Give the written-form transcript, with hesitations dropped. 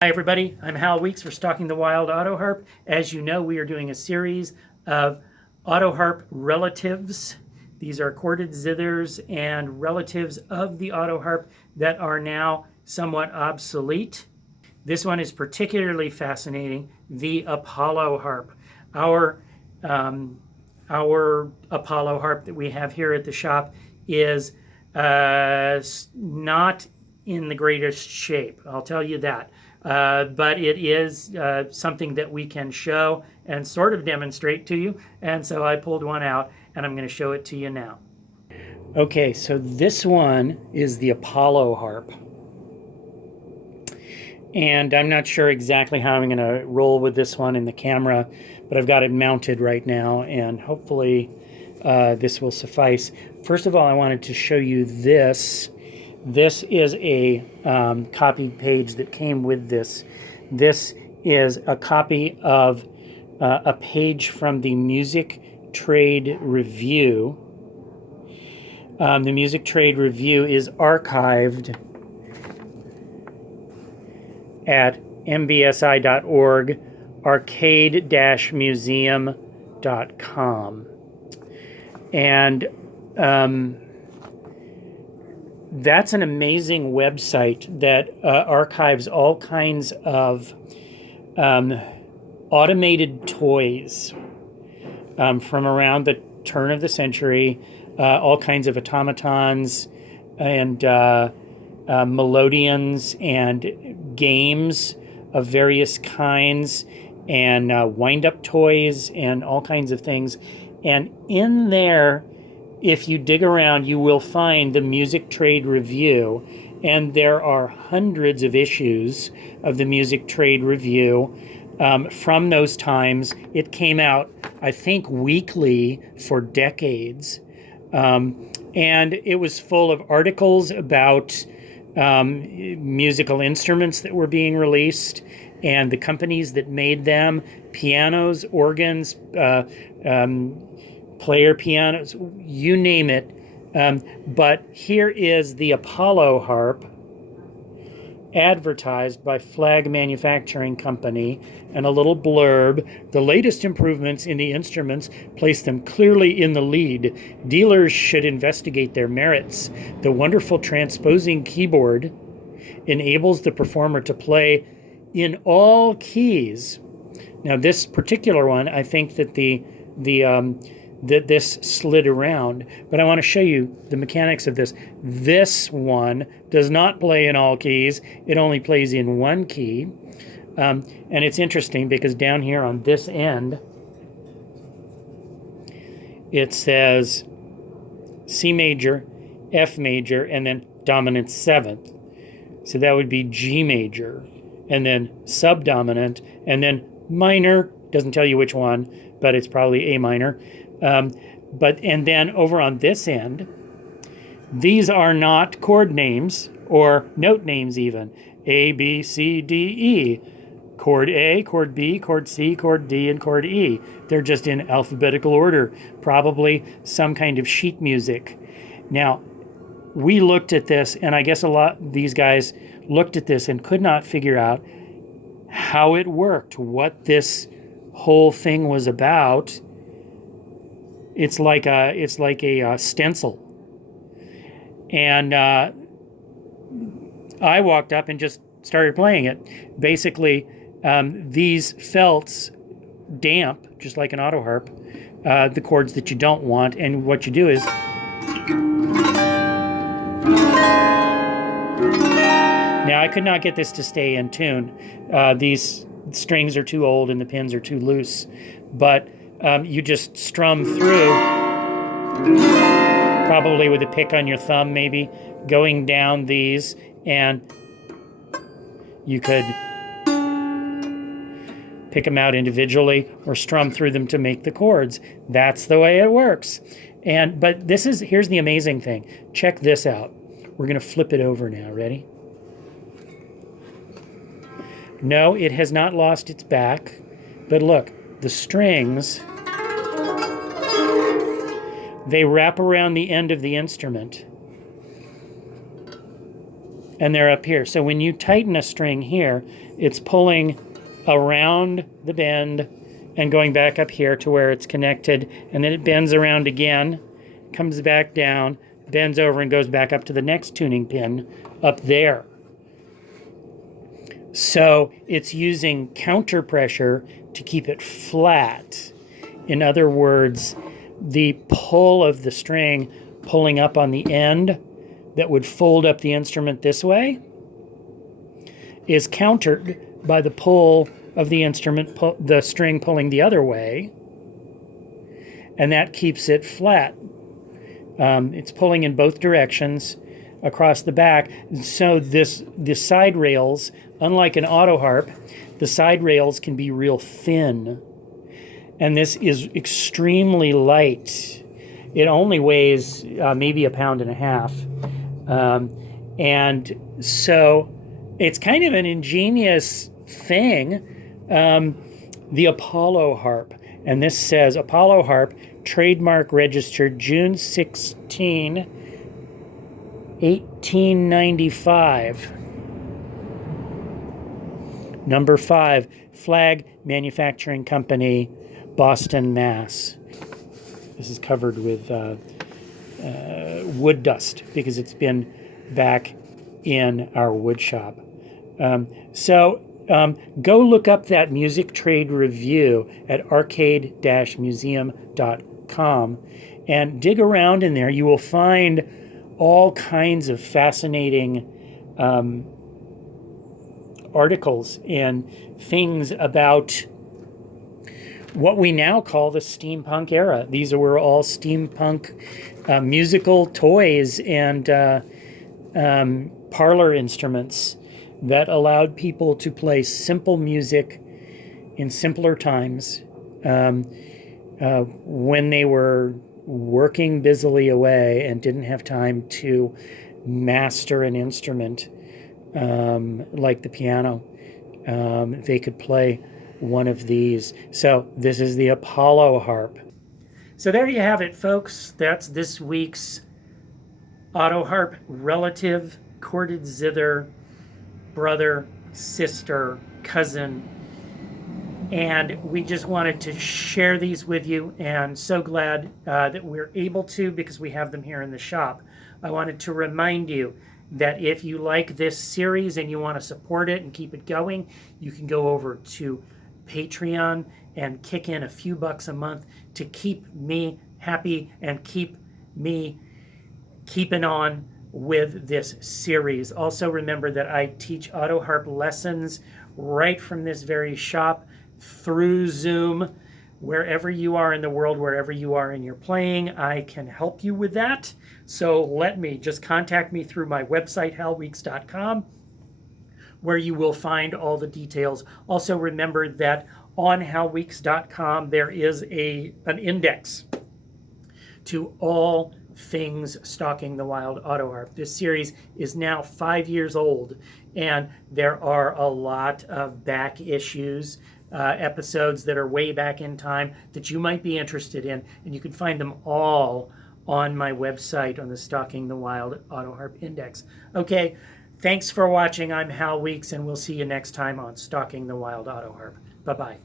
Hi everybody, I'm Hal Weeks for Stalking the Wild Autoharp. As you know, we are doing a series of Autoharp relatives. These are corded zithers and relatives of the Autoharp that are now somewhat obsolete. This one is particularly fascinating, the Apollo harp. Our, our Apollo harp that we have here at the shop is not in the greatest shape, I'll tell you that. But it is something that we can show and sort of demonstrate to you. And so I pulled one out and I'm going to show it to you now. Okay, so this one is the Apollo harp. And I'm not sure exactly how I'm going to roll with this one in the camera, but I've got it mounted right now, and hopefully this will suffice. First of all, I wanted to show you this. This is a copy page that came with this. This is a copy of a page from the Music Trade Review. The Music Trade Review is archived at mbsi.org, arcade-museum.com. And that's an amazing website that archives all kinds of automated toys from around the turn of the century, all kinds of automatons and melodians and games of various kinds, and wind-up toys and all kinds of things. And in there, if you dig around, you will find the Music Trade Review, and there are hundreds of issues of the Music Trade Review from those times. It came out, I think, weekly for decades, and it was full of articles about musical instruments that were being released and the companies that made them, pianos, organs, player pianos, you name it. But here is the Apollo harp, advertised by Flag Manufacturing Company, and a little blurb. The latest improvements in the instruments place them clearly in the lead. Dealers should investigate their merits. The wonderful transposing keyboard enables the performer to play in all keys. Now, this particular one, I think that this slid around, but I want to show you the mechanics of this. This one does not play in all keys. It only plays in one key. And it's interesting because down here on this end, it says C major, F major, and then dominant seventh. So that would be G major, and then subdominant, and then minor. Doesn't tell you which one, but it's probably A minor. And then over on this end, these are not chord names or note names even. A, B, C, D, E. Chord A, chord B, chord C, chord D, and chord E. They're just in alphabetical order, probably some kind of sheet music. Now, we looked at this, and I guess a lot of these guys looked at this and could not figure out how it worked, what this whole thing was about. It's like a stencil. And I walked up and just started playing it. Basically, these felts damp, just like an Autoharp, the chords that you don't want. And what you do is... Now, I could not get this to stay in tune. These strings are too old and the pins are too loose. But you just strum through, probably with a pick on your thumb maybe, going down these, and you could pick them out individually or strum through them to make the chords. That's the way it works. But here's the amazing thing. Check this out. We're going to flip it over now. Ready? No, it has not lost its back, but look, the strings, they wrap around the end of the instrument. and they're up here. So when you tighten a string here, it's pulling around the bend and going back up here to where it's connected, and then it bends around again, comes back down, bends over and goes back up to the next tuning pin up there. So it's using counter pressure to keep it flat. In other words, the pull of the string pulling up on the end that would fold up the instrument this way is countered by the pull of the instrument, the string pulling the other way, and that keeps it flat. It's pulling in both directions across the back. So the side rails, unlike an Autoharp, the side rails can be real thin, and this is extremely light. It only weighs maybe 1.5 pounds, and so it's kind of an ingenious thing. The Apollo harp, and this says Apollo harp, trademark registered June 16, 1895. Number 5, Flag Manufacturing Company, Boston, Mass. This is covered with wood dust because it's been back in our wood shop. Go look up that music trade review at arcade-museum.com and dig around in there. You will find all kinds of fascinating articles and things about what we now call the steampunk era. These were all steampunk musical toys and parlor instruments that allowed people to play simple music in simpler times when they were working busily away and didn't have time to master an instrument like the piano. They could play one of these. So this is the Apollo harp. So there you have it, folks. That's this week's Autoharp relative, corded zither, brother, sister, cousin, and we just wanted to share these with you, and so glad that we're able to, because we have them here in the shop. I wanted to remind you that if you like this series and you want to support it and keep it going, you can go over to Patreon and kick in a few bucks a month to keep me happy and keep me keeping on with this series. Also remember that I teach Autoharp lessons right from this very shop through Zoom. Wherever you are in the world, wherever you are in your playing, I can help you with that. So just contact me through my website, halweeks.com, where you will find all the details. Also remember that on halweeks.com there is an index to all things Stalking the Wild Autoharp. This series is now 5 years old, and there are a lot of back issues, episodes that are way back in time that you might be interested in, and you can find them all on my website on the Stalking the Wild Autoharp Index. Okay, thanks for watching. I'm Hal Weeks, and we'll see you next time on Stalking the Wild Autoharp. Bye-bye.